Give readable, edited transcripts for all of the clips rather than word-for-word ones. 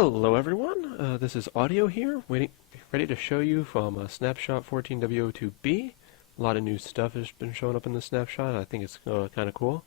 Hello everyone, this is Audio here, ready to show you from Snapshot 14W02B. A lot of new stuff has been showing up in the snapshot. I think it's kind of cool.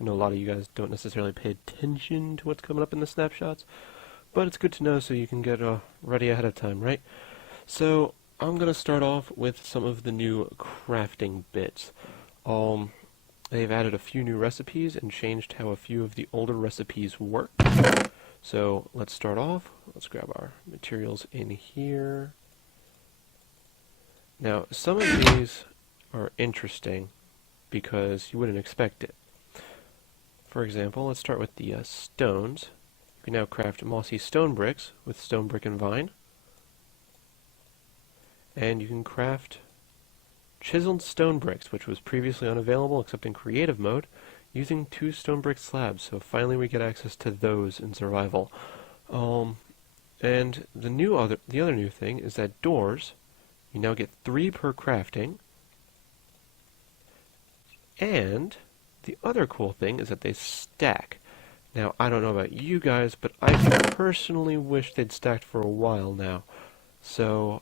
I know a lot of you guys don't necessarily pay attention to what's coming up in the snapshots, but it's good to know so you can get ready ahead of time, right? So I'm going to start off with some of the new crafting bits. They've added a few new recipes and changed how a few of the older recipes work. So let's start off. Let's grab our materials in here. Now, some of these are interesting because you wouldn't expect it. For example, let's start with the stones. You can now craft mossy stone bricks with stone brick and vine. And you can craft chiseled stone bricks, which was previously unavailable except in creative mode, using 2 stone brick slabs. So finally we get access to those in survival. And the other new thing is that doors, you now get 3 per crafting. And the other cool thing is that they stack. Now, I don't know about you guys, but I personally wish they'd stacked for a while now. So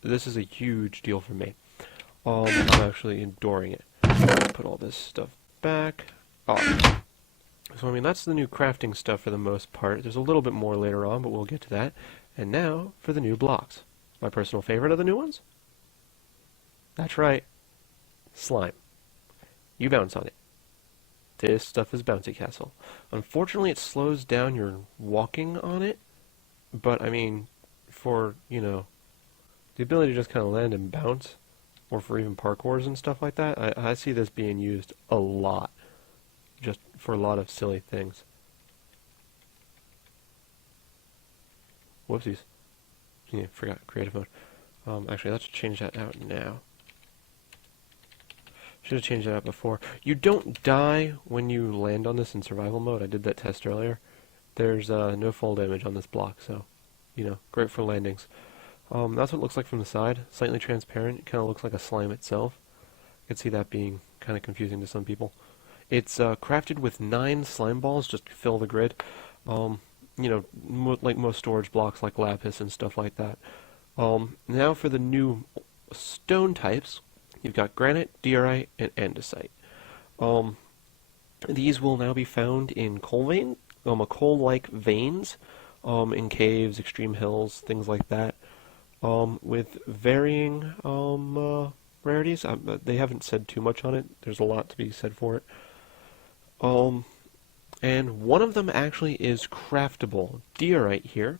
this is a huge deal for me. I'm actually adoring it. Let's put all this stuff back. So I mean, that's the new crafting stuff for the most part. There's a little bit more later on, but we'll get to that. And now for the new blocks. My personal favorite of the new ones? That's right. Slime. You bounce on it. This stuff is Bouncy Castle. Unfortunately, it slows down your walking on it, but I mean, for, you know, the ability to just kind of land and bounce, or for even parkours and stuff like that, I see this being used a lot. Just for a lot of silly things. Whoopsies. Yeah, forgot creative mode. Actually, let's change that out now. Should have changed that out before. You don't die when you land on this in survival mode. I did that test earlier. There's no fall damage on this block, so, you know, great for landings. That's what it looks like from the side. Slightly transparent. It kind of looks like a slime itself. I could see that being kind of confusing to some people. It's crafted with 9 slime balls just to fill the grid. You know, like most storage blocks like lapis and stuff like that. Now for the new stone types, you've got granite, diorite, and andesite. These will now be found in coal-like veins, in caves, extreme hills, things like that, with varying rarities. They haven't said too much on it. There's a lot to be said for it. And one of them actually is craftable. Diorite here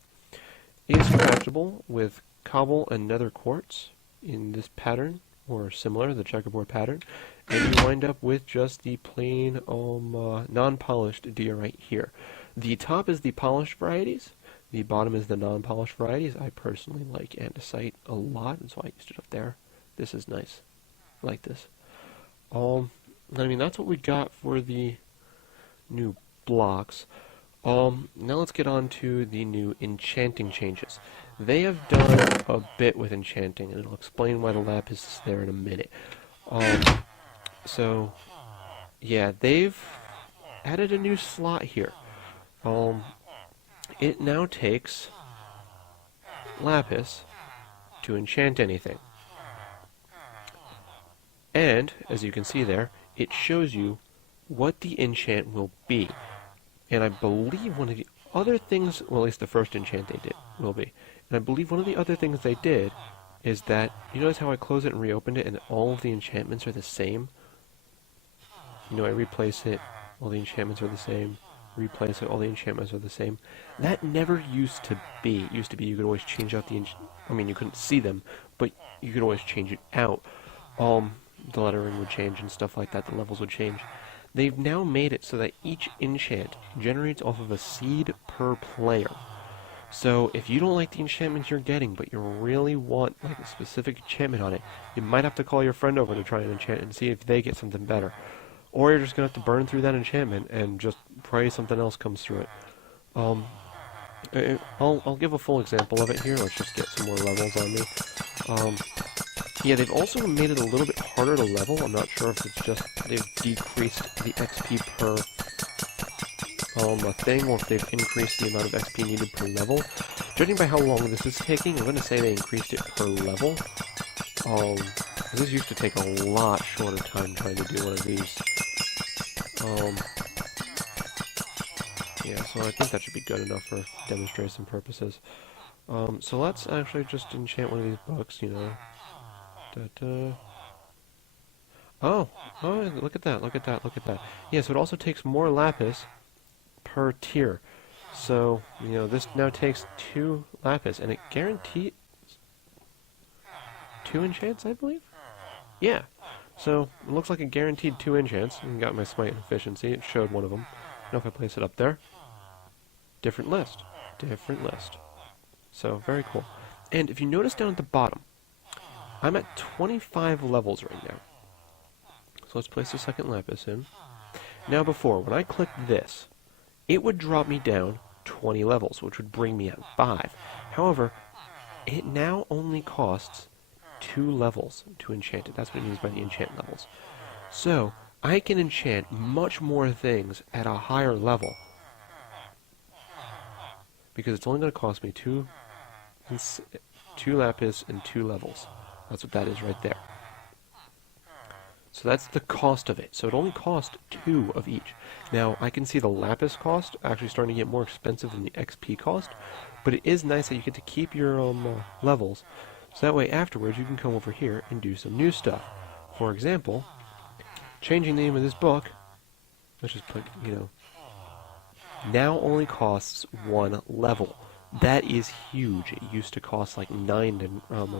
is craftable with cobble and nether quartz in this pattern, or similar, the checkerboard pattern, and you wind up with just the plain non-polished diorite here. The top is the polished varieties, the bottom is the non-polished varieties. I personally like andesite a lot, and so I used it up there. This is nice. I like this. I mean, that's what we got for the new blocks. Now let's get on to the new enchanting changes. They have done a bit with enchanting, and I'll explain why the lapis is there in a minute. So, yeah, they've added a new slot here. It now takes lapis to enchant anything. And, as you can see there, it shows you what the enchant will be. And I believe one of the other things, well, at least the first enchant they did will be. And I believe one of the other things they did is that, you notice how I close it and reopened it and all of the enchantments are the same? You know, I replace it, all the enchantments are the same. Replace it, all the enchantments are the same. That never used to be. It used to be you could always change out the I mean, you couldn't see them, but you could always change it out. The lettering would change and stuff like that, the levels would change. They've now made it so that each enchant generates off of a seed per player. So if you don't like the enchantments you're getting, but you really want like a specific enchantment on it, you might have to call your friend over to try and enchant and see if they get something better. Or you're just going to have to burn through that enchantment and just pray something else comes through it. I'll give a full example of it here. Let's just get some more levels on me. Yeah, they've also made it a little bit harder to level. I'm not sure if it's just they've decreased the XP per a thing, or if they've increased the amount of XP needed per level. Judging by how long this is taking, I'm going to say they increased it per level. This used to take a lot shorter time trying to do one of these. Yeah, so I think that should be good enough for demonstration purposes. So let's actually just enchant one of these books, you know. Da-da. Oh, look at that, look at that, look at that. Yeah, so it also takes more lapis per tier. So, you know, this now takes 2 lapis, and it guarantees 2 enchants, I believe? Yeah. So, it looks like it guaranteed 2 enchants. And got my smite and efficiency. It showed one of them. Now if I place it up there, different list. Different list. So, very cool. And if you notice down at the bottom, I'm at 25 levels right now. So let's place the second lapis in. Now before, when I clicked this, it would drop me down 20 levels, which would bring me at 5. However, it now only costs 2 levels to enchant it. That's what it means by the enchant levels. So, I can enchant much more things at a higher level. Because it's only going to cost me 2 lapis and 2 levels. That's what that is right there. So that's the cost of it. So it only cost 2 of each. Now, I can see the lapis cost actually starting to get more expensive than the XP cost, but it is nice that you get to keep your levels, so that way afterwards you can come over here and do some new stuff. For example, changing the name of this book, let's just put, you know, now only costs 1 level. That is huge. It used to cost like 9 to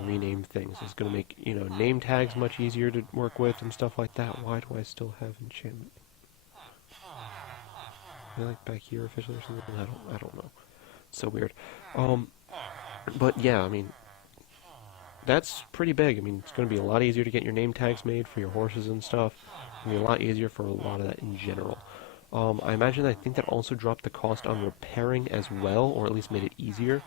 rename things. It's going to make, you know, name tags much easier to work with and stuff like that. Why do I still have enchantment? Am I like back here officially or something? I don't know. It's so weird. But yeah, I mean, that's pretty big. I mean, it's going to be a lot easier to get your name tags made for your horses and stuff. It's going to be a lot easier for a lot of that in general. I think that also dropped the cost on repairing as well, or at least made it easier.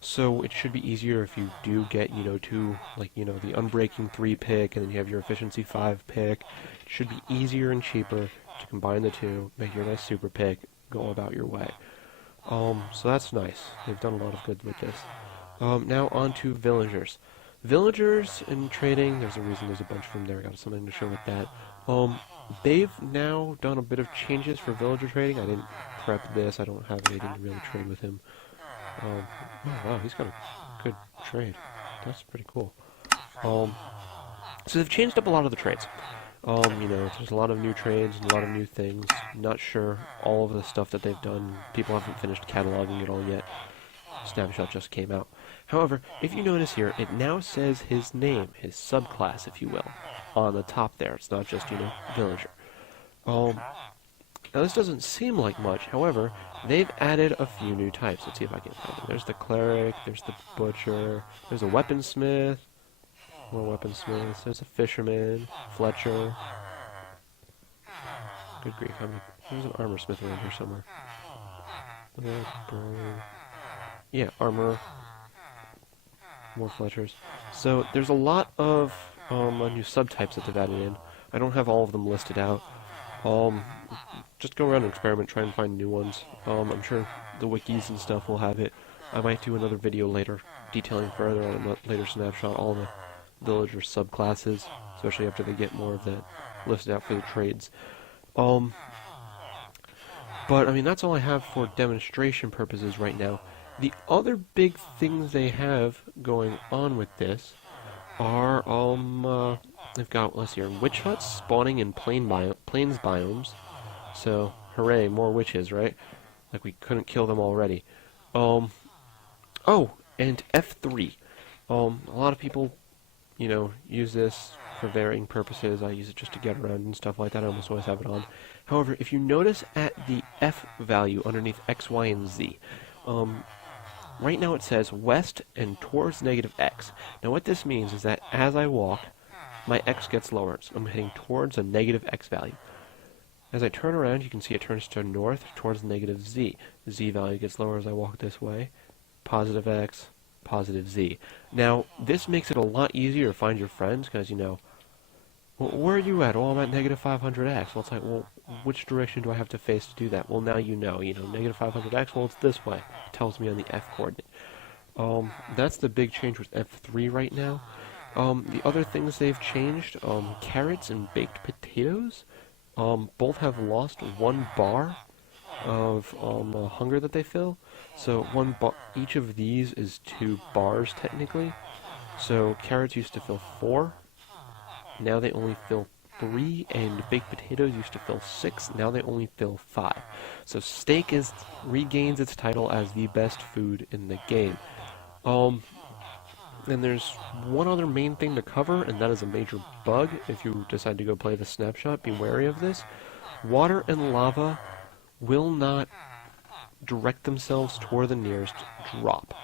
So it should be easier if you do get, you know, the Unbreaking 3 pick, and then you have your Efficiency 5 pick. It should be easier and cheaper to combine the two, make your nice super pick, go about your way. So that's nice. They've done a lot of good with this. Now on to villagers. Villagers in trading, there's a reason there's a bunch of them there. I got something to show with that. They've now done a bit of changes for villager trading. I didn't prep this. I don't have anything to really trade with him. Oh wow, he's got a good trade. That's pretty cool. So they've changed up a lot of the trades. You know, there's a lot of new trades and a lot of new things. Not sure all of the stuff that they've done. People haven't finished cataloging it all yet. Snapshot just came out. However, if you notice here, it now says his name, his subclass, if you will, on the top there. It's not just, you know, villager. Now this doesn't seem like much. However, they've added a few new types. Let's see if I can find them. There's the cleric, there's the butcher, there's a weaponsmith, more weaponsmiths, there's a fisherman, Fletcher. Good grief, there's an armor smith around here somewhere. Yeah, armor. More Fletchers. So there's a lot of new subtypes that they've added in. I don't have all of them listed out. Just go around and experiment, try and find new ones. I'm sure the wikis and stuff will have it. I might do another video later detailing further on a later snapshot all the villager subclasses, especially after they get more of that listed out for the trades. But I mean, that's all I have for demonstration purposes right now. The other big things they have going on with this are, they've got, let's see here, witch huts spawning in plains biomes. So, hooray, more witches, right? Like we couldn't kill them already. Oh, and F3. A lot of people, you know, use this for varying purposes. I use it just to get around and stuff like that. I almost always have it on. However, if you notice at the F value underneath X, Y, and Z, right now it says west and towards -X. Now what this means is that as I walk, my X gets lower. So I'm heading towards a -X value. As I turn around, you can see it turns to north towards -Z. The Z value gets lower as I walk this way. +X, +Z. Now, this makes it a lot easier to find your friends, because, you know, well, where are you at? Oh, I'm at -500X. Well, it's like, well, which direction do I have to face to do that? Well, now you know, negative 500x, well, it's this way. It tells me on the F coordinate. That's the big change with F3 right now. The other things they've changed, carrots and baked potatoes, both have lost 1 bar of hunger that they fill. So each of these is 2 bars technically. So carrots used to fill 4, now they only fill 3, and baked potatoes used to fill 6, now they only fill 5. So steak regains its title as the best food in the game. And there's one other main thing to cover, and that is a major bug. If you decide to go play the Snapshot, be wary of this. Water and lava will not direct themselves toward the nearest drop.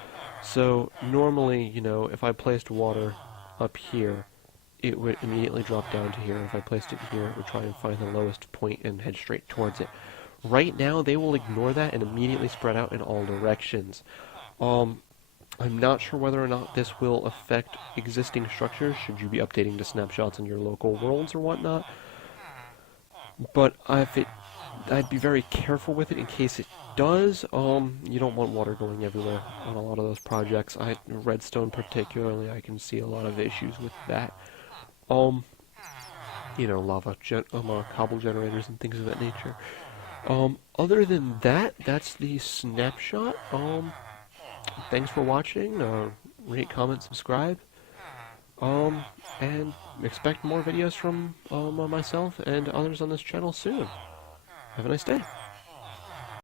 So normally, if I placed water up here, it would immediately drop down to here. If I placed it here, it would try and find the lowest point and head straight towards it. Right now, they will ignore that and immediately spread out in all directions. I'm not sure whether or not this will affect existing structures, should you be updating to snapshots in your local worlds or whatnot. But I'd be very careful with it in case it does. You don't want water going everywhere on a lot of those projects. Redstone particularly, I can see a lot of issues with that. Lava, cobble generators and things of that nature. Other than that, that's the Snapshot. Thanks for watching. Rate, comment, subscribe. And expect more videos from myself and others on this channel soon. Have a nice day.